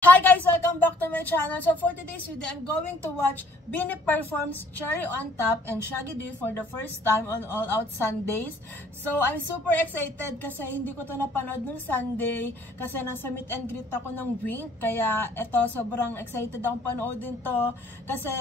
Hi guys! Welcome back to my channel. So for today's video, I'm going to watch BINI performs Cherry on Top and Shaggy D for the first time on All Out Sundays. So I'm super excited kasi hindi ko to napanood nung Sunday kasi nasa meet and greet ako ng Wink. Kaya eto, sobrang excited akong panoodin to kasi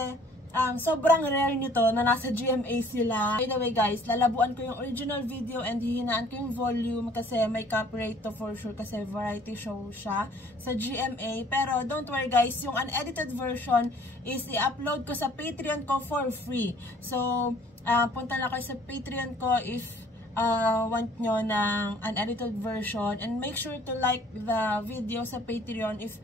sobrang rare nito na nasa GMA sila. By the way guys, lalabuan ko yung original video and hihinaan ko yung volume kasi may copyright to for sure kasi variety show siya sa GMA. Pero don't worry guys, yung unedited version is i-upload ko sa Patreon ko for free. So, punta na kayo sa Patreon ko if want nyo ng unedited version. And make sure to like the video sa Patreon if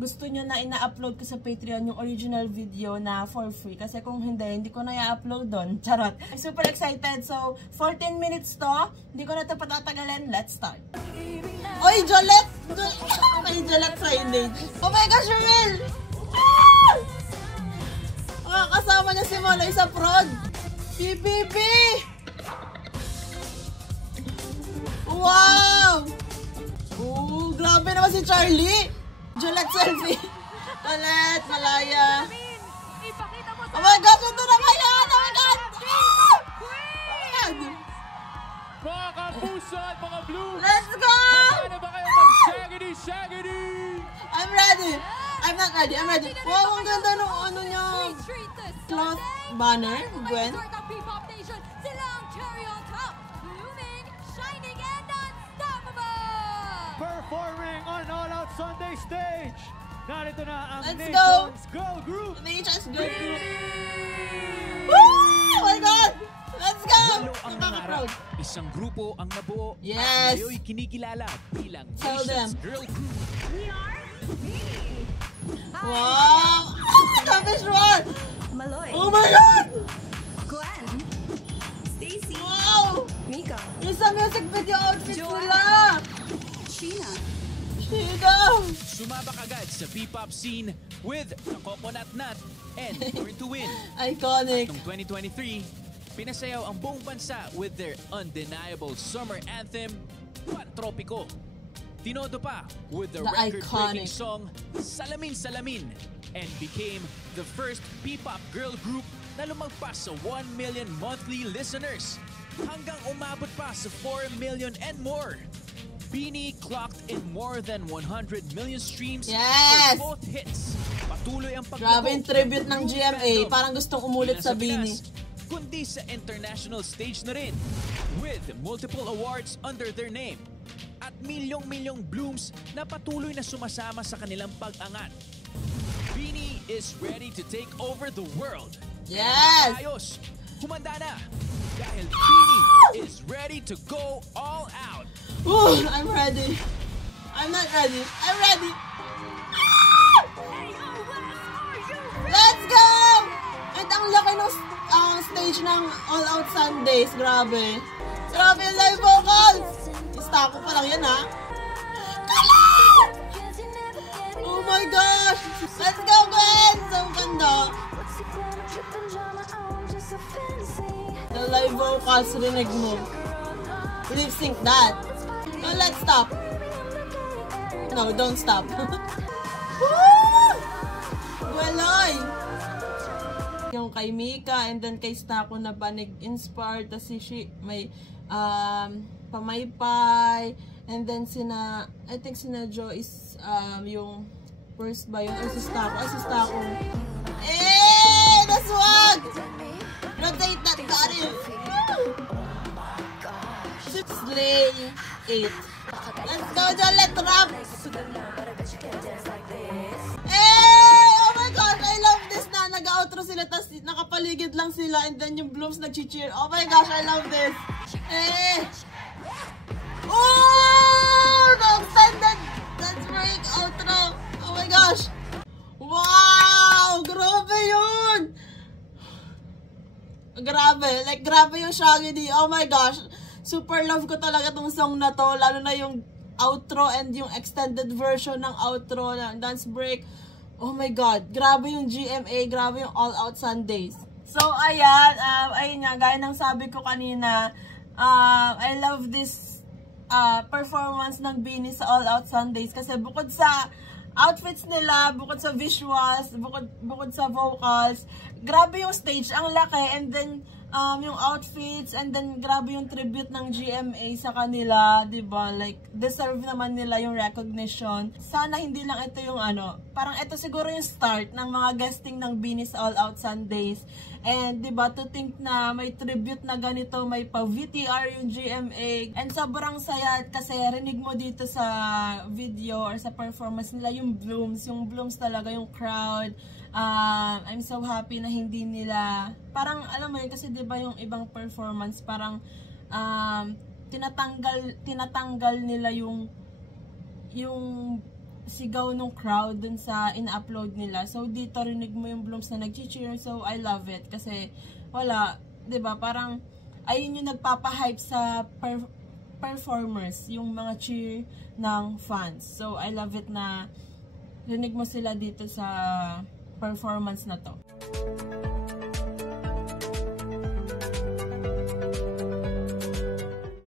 gusto nyo na ina-upload ko sa Patreon yung original video na for free. Kasi kung hindi ko na i-upload doon. Charot. I'm super excited. So, 14 minutes to. Hindi ko na ito patatagalin. Let's start. Oy, Jolette! May Jolette signage. Oh my gosh, Ramel! Kasama niya si Moloy sa prod. PPP! Wow! Oh, grabe naman si Charlie! Jolette selfie. Jolette, malaya. Oh my gosh, ito na ba yan? Oh my God! Mga kapuso at mga blue! Let's go! Handa na ba kayo mag-Shaggy D? I'm ready. I'm not ready. I'm ready. Wow, ang ganda nung ano niya. Cloth banner. Gwen. Performing on All Out Sunday stage. Narito na ang Nation's Girl Group. Nature's Girl Group. Woo! Oh my God! Let's go! Walo ang nangarap. Isang grupo ang nabuo. Yes! At ngayon kinikilala bilang Tell Nation's them. Girl Group. Wow! The visual! Maloy, Oh my God! Gwen, Stacy, Wow! Mika, Yung sa music video outfit Joanna. nila! Sheena, Shida! Sumabak agad sa P-pop scene with the Coconut Nut and Born to Win. Iconic! Noong 2023, pinasayaw ang buong bansa with their undeniable summer anthem, Juan Tropico. Tinodo pa with the record-breaking iconic song Salamin Salamin and became the first P-pop girl group na lumagpas sa 1 million monthly listeners hanggang umabot pa sa 4 million and more. BINI clocked in more than 100 million streams Yes! for both hits. Patuloy ang Grabe yung tribute ng group GMA. fandom. Parang gustong umulit Di na sa BINI. Pinas, kundi sa international stage na rin with multiple awards under their name at milyong-milyong blooms na patuloy na sumasama sa kanilang pag-angat. BINI is ready to take over the world. Yes! Ayos, humanda na dahil BINI is ready to go all out. Ooh, I'm ready. I'm not ready. I'm ready. Let's go! At ang laki ng stage ng All Out Sundays. Grabe. Grabe yung live vocals. Istako pa lang yan, ha? Oh my gosh! Let's go, Gwen! So ganda. The live vocals, rinig mo. Lip sync that. No, let's stop. No, don't stop. Woo! Waloy! Yung kay Mika and then kay Stako na banig inspired. Tapos si may pamaypay. And then I think sina Jo is yung first ba yun? Or si Stako? Ay, si Stako. Eh! Naswag! Rotate that body! Slay 8. Let's go, Jolette Rap! Hey! Oh my God! I love this na. Nag-outro sila, tapos nakapaligid lang sila, and then yung blooms nag-cheer. Oh my gosh, I love this! Hey! Oh! The extended dance break outro! Oh my gosh! Wow! Grabe yun! Grabe. Like, grabe yung Shaggy D. Oh my gosh! Super love ko talaga tong song na to, lalo na yung outro and yung extended version ng outro ng dance break. Oh my God, grabe yung GMA, grabe yung All Out Sundays. So ayan, ayun nga, gaya ng sabi ko kanina, I love this performance ng BINI sa All Out Sundays kasi bukod sa outfits nila, bukod sa visuals, bukod sa vocals, grabe yung stage, ang laki, and then yung outfits, and then grabe yung tribute ng GMA sa kanila, 'di ba? Like deserve naman nila yung recognition. Sana hindi lang ito yung parang ito siguro yung start ng mga guesting ng BINI sa All Out Sundays. And 'di ba, to think na may tribute na ganito, may pa VTR yung GMA, and sobrang saya kasi rinig mo dito sa video or sa performance nila yung blooms talaga, yung crowd. I'm so happy na hindi nila, parang alam mo yun, kasi 'di ba yung ibang performance parang tinatanggal nila yung sigaw ng crowd dun sa in-upload nila. So dito rinig mo yung blooms na nag-cheer. So I love it kasi wala, 'di ba? Parang ayun yung nagpapa-hype sa performers, yung mga cheer ng fans. So I love it na rinig mo sila dito sa performance na to.